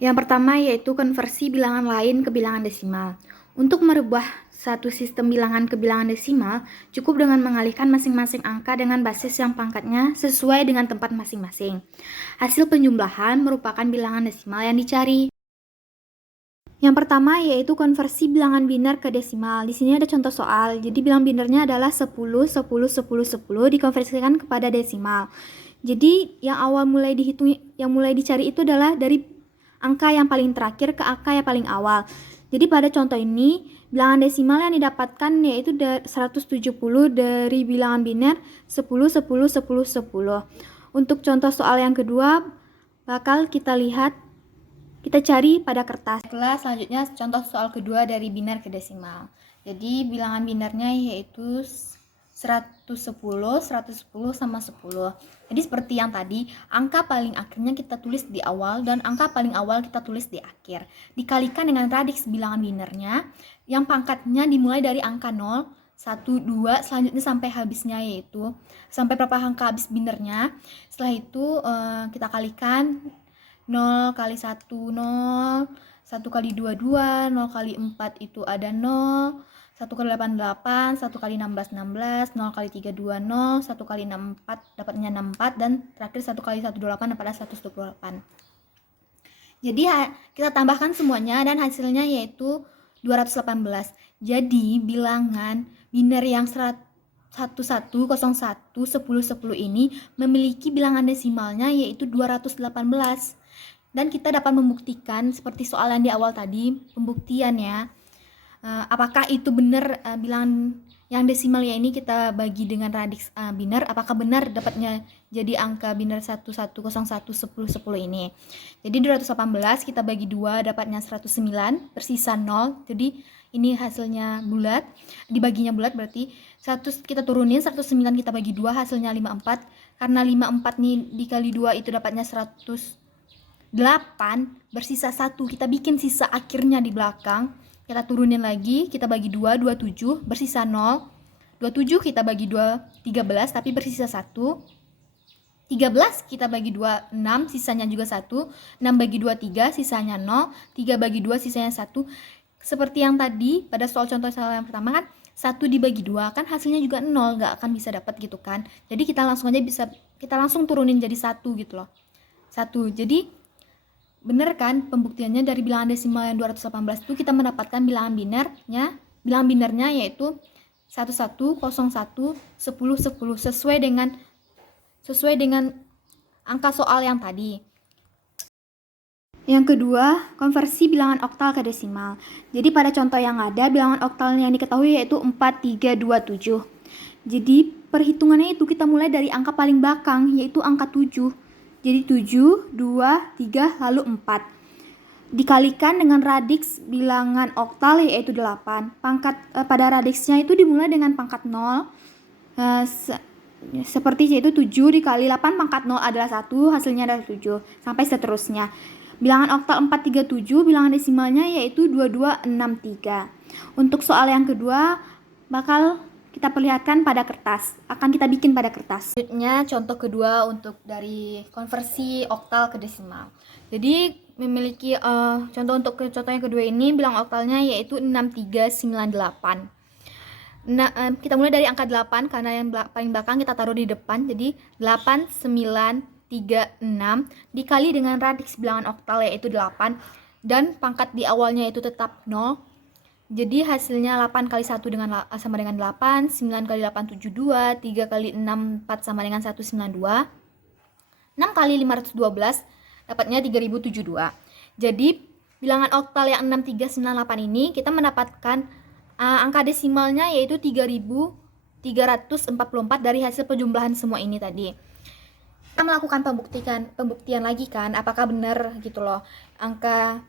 Yang pertama yaitu konversi bilangan lain ke bilangan desimal. Untuk merubah satu sistem bilangan ke bilangan desimal, cukup dengan mengalihkan masing-masing angka dengan basis yang pangkatnya sesuai dengan tempat masing-masing. Hasil penjumlahan merupakan bilangan desimal yang dicari. Yang pertama yaitu konversi bilangan biner ke desimal. Di sini ada contoh soal. Jadi bilangan binernya adalah 10, 10, 10, 10 dikonversikan kepada desimal. Jadi yang awal mulai dihitung, yang mulai dicari itu adalah dari angka yang paling terakhir ke angka yang paling awal. Jadi pada contoh ini, bilangan desimal yang didapatkan yaitu 170 dari bilangan biner 10, 10, 10, 10. Untuk contoh soal yang kedua, bakal kita cari pada kertas. Selanjutnya contoh soal kedua dari biner ke desimal. Jadi bilangan binernya yaitu 110, 110 sama 10. Jadi seperti yang tadi, angka paling akhirnya kita tulis di awal dan angka paling awal kita tulis di akhir. Dikalikan dengan radiks bilangan binernya yang pangkatnya dimulai dari angka 0, 1, 2, selanjutnya sampai habisnya yaitu sampai berapa angka habis binernya. Setelah itu kita kalikan 0 kali 1, 0, 1 kali 2, 2, 0 kali 4 itu ada 0, 1 kali 8, 8, 1 kali 16, 16, 0 kali 3, 2, 0, 1 kali 6, 4, dapatnya 64, dan terakhir 1 kali 1, 28, dapatnya 128. Jadi kita tambahkan semuanya dan hasilnya yaitu 218. Jadi bilangan biner yang 1101, 10, 10 ini memiliki bilangan desimalnya yaitu 218. Dan kita dapat membuktikan seperti soal yang di awal tadi, pembuktian ya. Apakah itu benar bilangan yang desimalnya ini kita bagi dengan radiks biner, apakah benar dapatnya jadi angka biner 1101, 10, 10 ini. Jadi 218 kita bagi 2 dapatnya 109, bersisa 0. Jadi ini hasilnya bulat, dibaginya bulat berarti kita turunin 109 kita bagi 2 hasilnya 54. Karena 54 nih dikali 2 itu dapatnya 108, bersisa 1. Kita bikin sisa akhirnya di belakang. Kita turunin lagi, kita bagi 2, 27, bersisa 0. 27 kita bagi 2, 13, tapi bersisa 1. 13 kita bagi 2, 6, sisanya juga 1. 6 bagi 2, 3, sisanya 0. 3 bagi 2, sisanya 1. Seperti yang tadi, pada contoh soal yang pertama kan, 1 dibagi 2, kan hasilnya juga 0, gak akan bisa dapat gitu kan. Jadi kita langsung turunin jadi 1 gitu loh. 1, jadi bener kan pembuktiannya dari bilangan desimal yang 218 itu kita mendapatkan bilangan binernya yaitu 1101, 10, 10 sesuai dengan angka soal yang tadi. Yang kedua, konversi bilangan oktal ke desimal. Jadi pada contoh yang ada, bilangan oktalnya yang diketahui yaitu 4327. Jadi perhitungannya itu kita mulai dari angka paling belakang yaitu angka 7. Jadi 7, 2, 3, lalu 4. Dikalikan dengan radiks bilangan oktal yaitu 8. Pada radiksnya itu dimulai dengan pangkat 0. Seperti yaitu 7 dikali 8 pangkat 0 adalah 1, hasilnya adalah 7. Sampai seterusnya. Bilangan oktal 437 bilangan desimalnya yaitu 2263. Untuk soal yang kedua bakal kita perlihatkan pada kertas, akan kita bikin pada kertas. Selanjutnya contoh kedua untuk dari konversi oktal ke desimal. Jadi memiliki contoh yang kedua ini bilang oktalnya yaitu 6398. Nah, kita mulai dari angka 8 karena yang paling belakang kita taruh di depan. Jadi 8936 dikali dengan radiks bilangan oktal yaitu 8 dan pangkat di awalnya itu tetap 0. Jadi hasilnya 8 kali 1 sama dengan 8, 9 kali 8 72, 3 kali 6 4 sama dengan 192. 6 kali 512 dapatnya 3072. Jadi bilangan oktal yang 6398 ini kita mendapatkan angka desimalnya yaitu 3344 dari hasil penjumlahan semua ini tadi. Kita melakukan pembuktian lagi kan, apakah benar gitu loh angka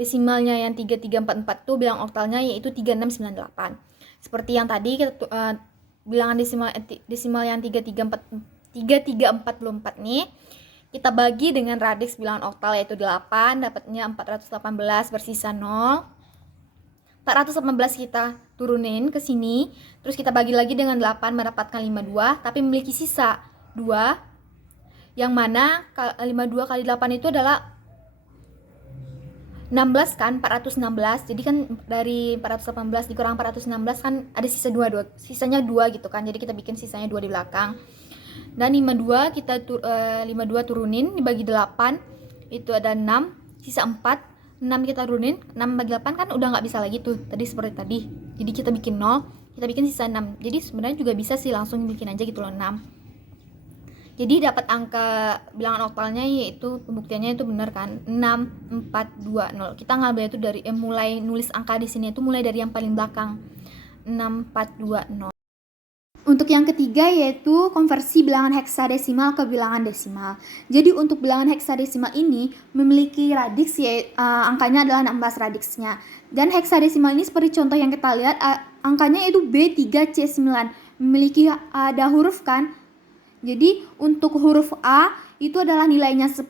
desimalnya yang 3344 tuh bilangan oktalnya yaitu 3698. Seperti yang tadi bilangan desimal yang 3344 nih kita bagi dengan radiks bilangan oktal yaitu 8, dapatnya 418, bersisa 0. 418 kita turunin ke sini, terus kita bagi lagi dengan 8 mendapatkan 52, tapi memiliki sisa 2, yang mana 52 kali 8 itu adalah 16 kan 416, jadi kan dari 418 dikurang 416 kan ada sisa 2, sisanya 2 gitu kan, jadi kita bikin sisanya 2 di belakang. Dan 52 kita 52 turunin dibagi 8 itu ada 6, sisa 4, 6 kita turunin, 6 bagi 8 kan udah nggak bisa lagi tuh tadi seperti tadi, jadi kita bikin 0, kita bikin sisa 6. Jadi sebenarnya juga bisa sih langsung bikin aja gitu loh 6. Jadi dapat angka bilangan oktalnya, yaitu pembuktiannya itu benar kan, 6420. Kita ngambil itu dari mulai nulis angka di sini itu mulai dari yang paling belakang, 6420. Untuk yang ketiga yaitu konversi bilangan heksadesimal ke bilangan desimal. Jadi untuk bilangan heksadesimal ini memiliki radiks, angkanya adalah 16 radiksnya. Dan heksadesimal ini seperti contoh yang kita lihat, angkanya itu B3C9, memiliki ada huruf kan. Jadi untuk huruf A itu adalah nilainya 10,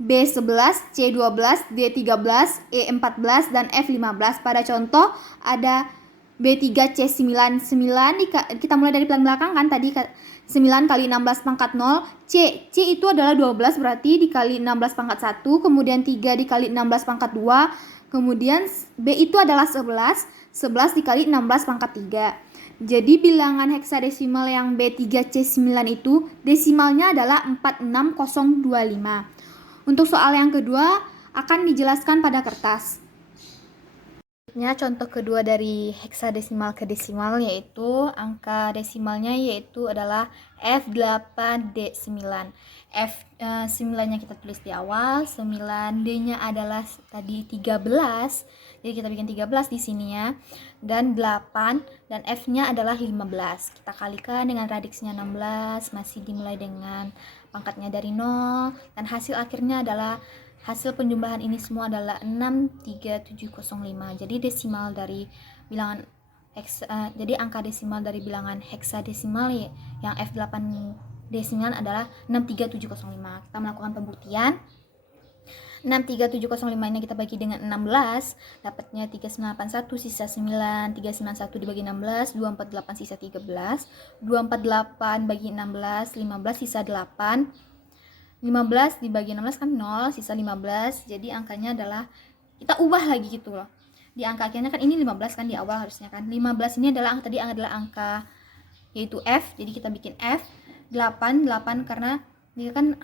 B11, C12, D13, E14, dan F15. Pada contoh ada B3C9, 9 kita mulai dari paling belakang kan tadi 9 kali 16 pangkat 0, C itu adalah 12 berarti dikali 16 pangkat 1, kemudian 3 dikali 16 pangkat 2, kemudian B itu adalah 11 dikali 16 pangkat 3. Jadi bilangan heksadesimal yang B3C9 itu desimalnya adalah 46025. Untuk soal yang kedua akan dijelaskan pada kertas. Contoh kedua dari heksadesimal ke desimal yaitu angka desimalnya yaitu adalah F8D9. F9-nya kita tulis di awal, 9D-nya adalah tadi 13. Jadi kita bikin 13 di sini ya. Dan 8 dan F-nya adalah 15. Kita kalikan dengan radiksnya 16, masih dimulai dengan pangkatnya dari 0 dan hasil akhirnya adalah hasil penjumlahan ini semua adalah 63705. Jadi desimal dari bilangan jadi angka desimal dari bilangan heksadesimal yang F8 desimal adalah 63705. Kita melakukan pembuktian. 63705 ini kita bagi dengan 16, dapatnya 3981 sisa 9, 391 dibagi 16, 248 sisa 13, 248 bagi 16, 15 sisa 8, 15 dibagi 16 kan 0, sisa 15. Jadi angkanya adalah kita ubah lagi gitu loh. Di angka akhirnya kan ini 15 kan di awal harusnya kan. 15 ini adalah tadi adalah angka yaitu F. Jadi kita bikin F 8 karena dia kan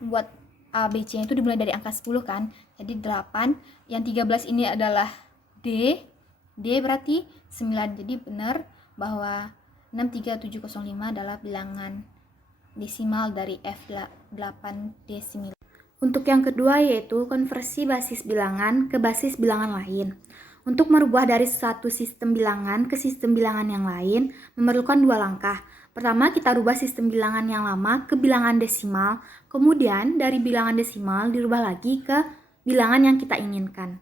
buat ABC itu dimulai dari angka 10 kan. Jadi 8. Yang 13 ini adalah D. D berarti 9. Jadi benar bahwa 63705 adalah bilangan desimal dari F8 desimal. Untuk yang kedua yaitu konversi basis bilangan ke basis bilangan lain. Untuk merubah dari satu sistem bilangan ke sistem bilangan yang lain memerlukan 2 langkah. Pertama, kita rubah sistem bilangan yang lama ke bilangan desimal, kemudian dari bilangan desimal dirubah lagi ke bilangan yang kita inginkan.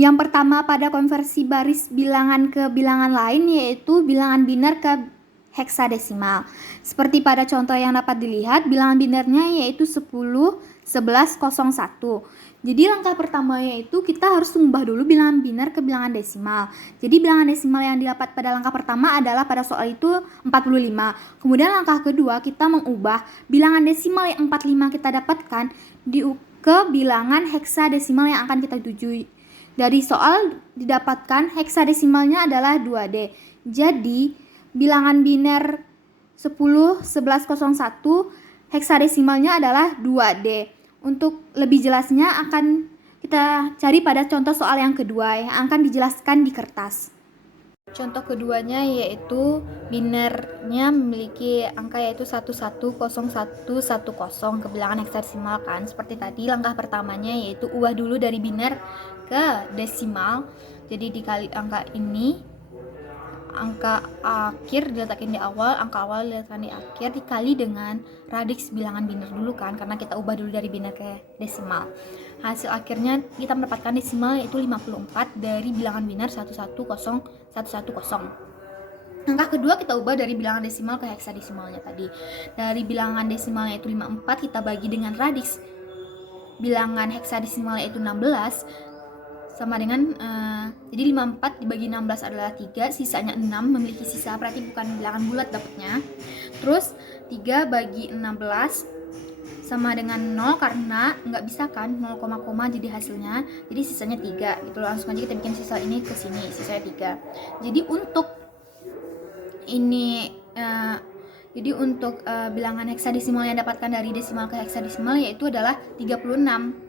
Yang pertama pada konversi baris bilangan ke bilangan lain yaitu bilangan biner ke heksadesimal. Seperti pada contoh yang dapat dilihat, bilangan binernya yaitu 10, 11, 01. Jadi langkah pertama yaitu kita harus mengubah dulu bilangan biner ke bilangan desimal. Jadi bilangan desimal yang didapat pada langkah pertama adalah pada soal itu 45. Kemudian langkah kedua kita mengubah bilangan desimal yang 45 kita dapatkan ke bilangan heksadesimal yang akan kita tuju. Dari soal didapatkan heksadesimalnya adalah 2D. Jadi bilangan biner 10, 11, 01 heksadesimalnya adalah 2D. Untuk lebih jelasnya akan kita cari pada contoh soal yang kedua yang akan dijelaskan di kertas. Contoh keduanya yaitu binernya memiliki angka yaitu 110110 ke bilangan heksadesimal kan. Seperti tadi langkah pertamanya yaitu ubah dulu dari biner ke desimal. Jadi dikali angka ini, angka akhir diletakkan di awal, angka awal diletakkan di akhir, dikali dengan radiks bilangan biner dulu kan, karena kita ubah dulu dari biner ke desimal. Hasil akhirnya kita mendapatkan desimal yaitu 54 dari bilangan biner 110110. Angka kedua kita ubah dari bilangan desimal ke heksadesimalnya tadi. Dari bilangan desimalnya itu 54 kita bagi dengan radiks bilangan heksadesimalnya itu 16, sama dengan jadi 54 dibagi 16 adalah 3, sisanya 6, memiliki sisa berarti bukan bilangan bulat dapatnya. Terus 3 bagi 16 sama dengan 0 karena nggak bisa kan 0, jadi hasilnya. Jadi sisanya 3 gitu. Langsung aja kita bikin sisa ini ke sini, sisanya 3. Jadi untuk ini bilangan heksadesimal yang dapatkan dari desimal ke heksadesimal yaitu adalah 36.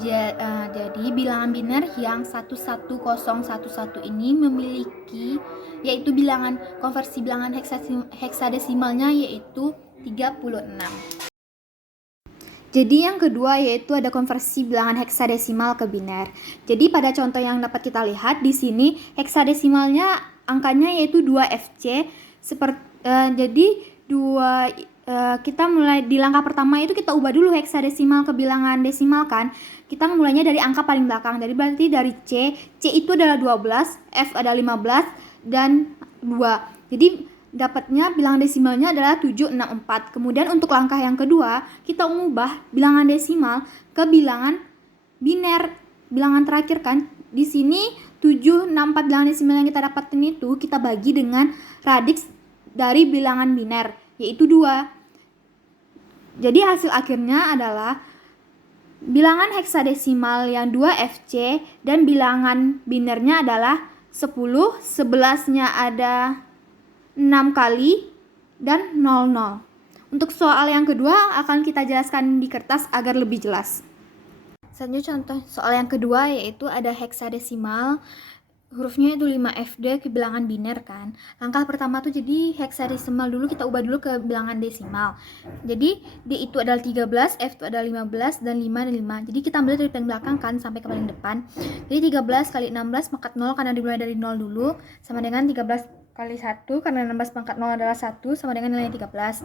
Jadi bilangan biner yang 11011 ini memiliki yaitu konversi bilangan heksadesimalnya yaitu 36. Jadi yang kedua yaitu ada konversi bilangan heksadesimal ke biner. Jadi pada contoh yang dapat kita lihat di sini heksadesimalnya angkanya yaitu 2FC. Jadi kita mulai di langkah pertama itu kita ubah dulu heksadesimal ke bilangan desimal kan. Kita mulainya dari angka paling belakang. Jadi berarti dari C itu adalah 12, F adalah 15 dan 2. Jadi dapatnya bilangan desimalnya adalah 764. Kemudian untuk langkah yang kedua, kita mengubah bilangan desimal ke bilangan biner. Bilangan terakhir kan. Di sini 764 bilangan desimal yang kita dapatin itu kita bagi dengan radix dari bilangan biner yaitu 2. Jadi hasil akhirnya adalah bilangan heksadesimal yang 2FC dan bilangan binernya adalah 10, 11-nya ada 6 kali dan 00. Untuk soal yang kedua akan kita jelaskan di kertas agar lebih jelas. Selanjutnya contoh soal yang kedua yaitu ada heksadesimal. Hurufnya itu 5FD ke bilangan biner kan. Langkah pertama tuh jadi heksadesimal dulu kita ubah dulu ke bilangan desimal. Jadi D itu adalah 13, F itu adalah 15 dan 5 dan 5. Jadi kita ambil dari paling belakang kan sampai ke paling depan. Jadi 13 kali 16 pangkat 0 karena dimulai dari 0 dulu sama dengan 13 kali 1 karena 16 pangkat 0 adalah 1 sama dengan nilai 13.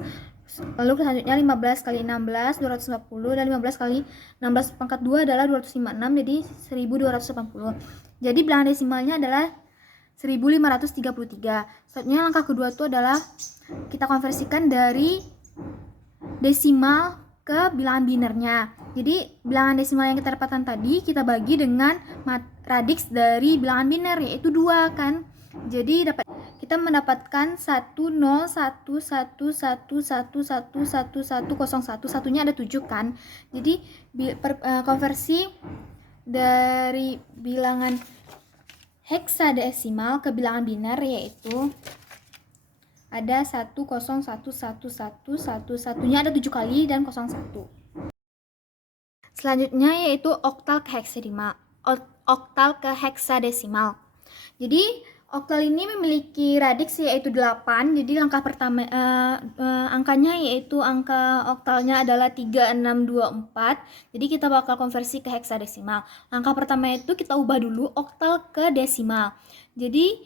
Lalu selanjutnya 15 kali 16 240 dan 15 kali 16 pangkat 2 adalah 256 jadi 1280. Jadi bilangan desimalnya adalah 1533. Selanjutnya langkah kedua itu adalah kita konversikan dari desimal ke bilangan binernya. Jadi bilangan desimal yang kita dapatkan tadi kita bagi dengan radix dari bilangan biner yaitu 2 kan. Jadi kita mendapatkan 101111111101, satunya ada 7 kan. Jadi konversi dari bilangan heksadesimal ke bilangan biner yaitu ada 101111, satunya ada 7 kali dan 01. Selanjutnya yaitu oktal ke heksadesimal. Jadi oktal ini memiliki radix yaitu 8. Jadi langkah pertama angkanya yaitu angka oktalnya adalah 3624. Jadi kita bakal konversi ke heksadesimal. Langkah pertama itu kita ubah dulu oktal ke desimal. Jadi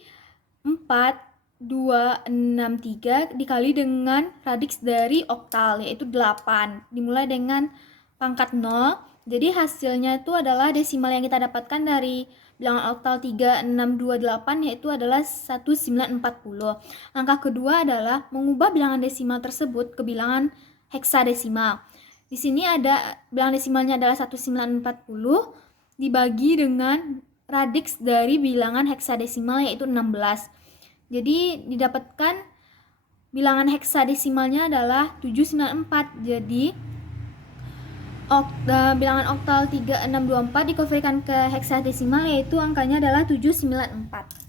4263 dikali dengan radix dari oktal yaitu 8 dimulai dengan pangkat 0. Jadi hasilnya itu adalah desimal yang kita dapatkan dari bilangan oktal 3628 yaitu adalah 1940. Langkah kedua adalah mengubah bilangan desimal tersebut ke bilangan heksadesimal. Di sini ada bilangan desimalnya adalah 1940 dibagi dengan radix dari bilangan heksadesimal yaitu 16. Jadi didapatkan bilangan heksadesimalnya adalah 794. Jadi bilangan oktal 3624 dikonversikan ke heksadesimal yaitu angkanya adalah 794.